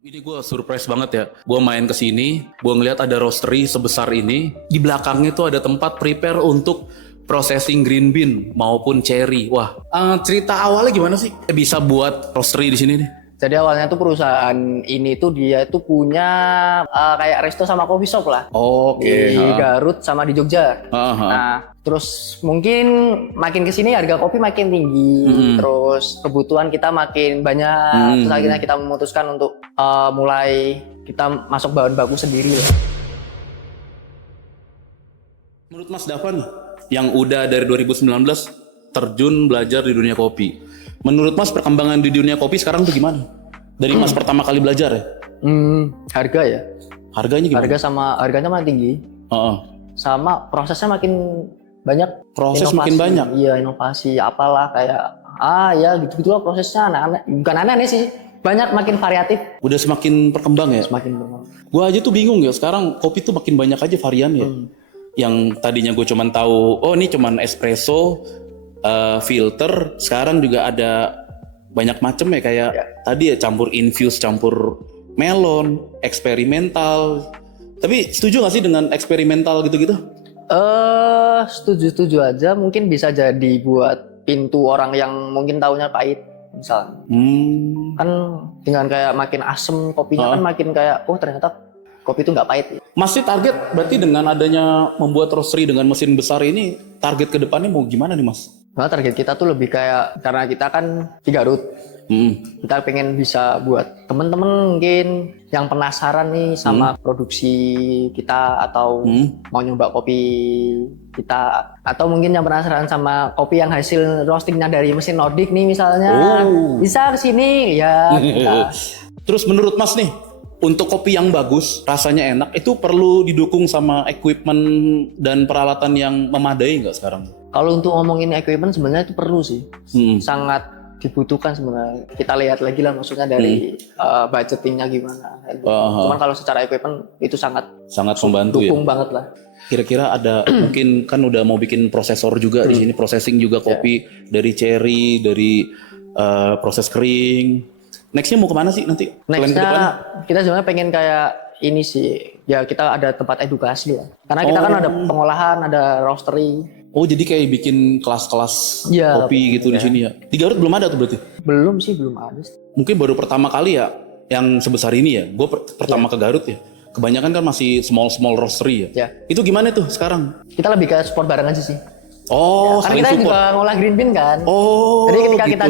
Ini gue surprise banget ya. Gue main ke sini, gue ngeliat ada roastery sebesar ini. Di belakangnya tuh ada tempat prepare untuk processing green bean maupun cherry. Wah, cerita awalnya gimana sih? Bisa buat roastery di sini nih? Jadi awalnya tuh perusahaan ini tuh dia tuh punya kayak resto sama coffee shop lah. Oke. Di Garut sama di Jogja. Aha. Nah, terus mungkin makin kesini harga kopi makin tinggi, terus kebutuhan kita makin banyak. Terus akhirnya kita memutuskan untuk mulai kita masuk bahan baku sendiri lah. Menurut Mas Davan yang udah dari 2019 terjun belajar di dunia kopi. Menurut Mas perkembangan di dunia kopi sekarang tuh gimana? Dari Mas pertama kali belajar ya? Harga ya. Harganya gimana? Harganya makin tinggi. Sama prosesnya makin banyak. Proses inovasi. makin banyak? Iya, inovasi apalah kayak ya gitu-gitu lah prosesnya aneh-aneh. Bukan aneh-aneh sih. Banyak makin variatif. Udah semakin berkembang ya? Semakin berkembang. Gue aja tuh bingung ya, sekarang kopi tuh makin banyak aja variannya. Yang tadinya gue cuman tahu, oh ini cuman espresso, filter, sekarang juga ada banyak macam ya kayak tadi ya campur infuse, campur melon, eksperimental. Tapi setuju gak sih dengan eksperimental gitu-gitu? Setuju aja. Mungkin bisa jadi buat pintu orang yang mungkin taunya pahit. Misalnya. Kan dengan kayak makin asem kopinya kan makin kayak, oh ternyata kopi itu nggak pahit. Masih target berarti dengan adanya membuat roastery dengan mesin besar ini, target kedepannya mau gimana nih Mas? Nah, target kita tuh lebih kayak, karena kita kan di Garut, kita pengen bisa buat temen-temen mungkin yang penasaran nih sama produksi kita atau mau nyoba kopi kita, atau mungkin yang penasaran sama kopi yang hasil roastingnya dari mesin Nordic nih misalnya, bisa kesini ya kita. Terus menurut Mas nih, untuk kopi yang bagus, rasanya enak, itu perlu didukung sama equipment dan peralatan yang memadai nggak sekarang? Kalau untuk ngomongin equipment sebenarnya itu perlu sih, sangat dibutuhkan sebenarnya. Kita lihat lagi lah maksudnya dari budgetingnya gimana. Cuman kalau secara equipment itu sangat membantu ya. dukung banget lah. Kira-kira ada mungkin kan udah mau bikin prosesor juga di sini, processing juga kopi dari cherry, dari proses kering. Nextnya mau kemana sih nanti? Nextnya kita sebenarnya pengen kayak ini sih, ya kita ada tempat edukasi lah. Karena kita kan ada pengolahan, ada roastery. Oh jadi kayak bikin kelas-kelas kopi gitu di sini ya? Di Garut belum ada tuh berarti? Belum ada. Mungkin baru pertama kali ya yang sebesar ini ya. Gue pertama ke Garut ya. Kebanyakan kan masih small roastery ya. Itu gimana tuh sekarang? Kita lebih ke support bareng aja sih. Oh, karena kita support. juga ngolah green bean kan. Jadi ketika kita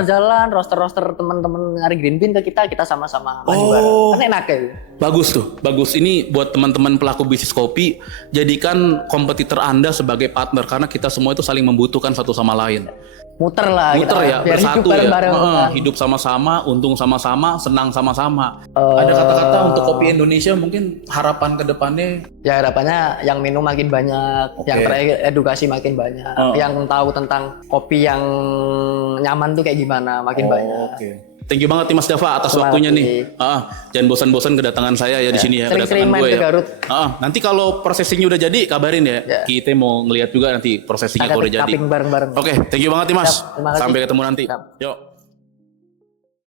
jalan, roaster teman-teman nyari green bean ke kita sama-sama maju bareng. Kan enak ya. Bagus tuh, bagus. Ini buat teman-teman pelaku bisnis kopi, jadikan kompetitor Anda sebagai partner karena kita semua itu saling membutuhkan satu sama lain. Muter kita, ya, biar bersatu hidup bareng-bareng. Hidup sama-sama, untung sama-sama, senang sama-sama. Ada kata-kata untuk kopi Indonesia mungkin harapan ke depannya? Ya harapannya yang minum makin banyak, yang teredukasi makin banyak, yang tahu tentang kopi yang nyaman tuh kayak gimana makin banyak. Thank you banget nih Mas Dava atas waktunya nih. Jangan bosan-bosan kedatangan saya ya di sini ya, Sering-sering kedatangan main gue ke ya. Garut. Nanti kalau processingnya udah jadi kabarin ya. Kita mau ngeliat juga nanti processingnya kalau udah jadi. Bareng-bareng. Oke, thank you banget nih Mas. Siap, terima kasih. Sampai ketemu nanti. Siap. Yuk.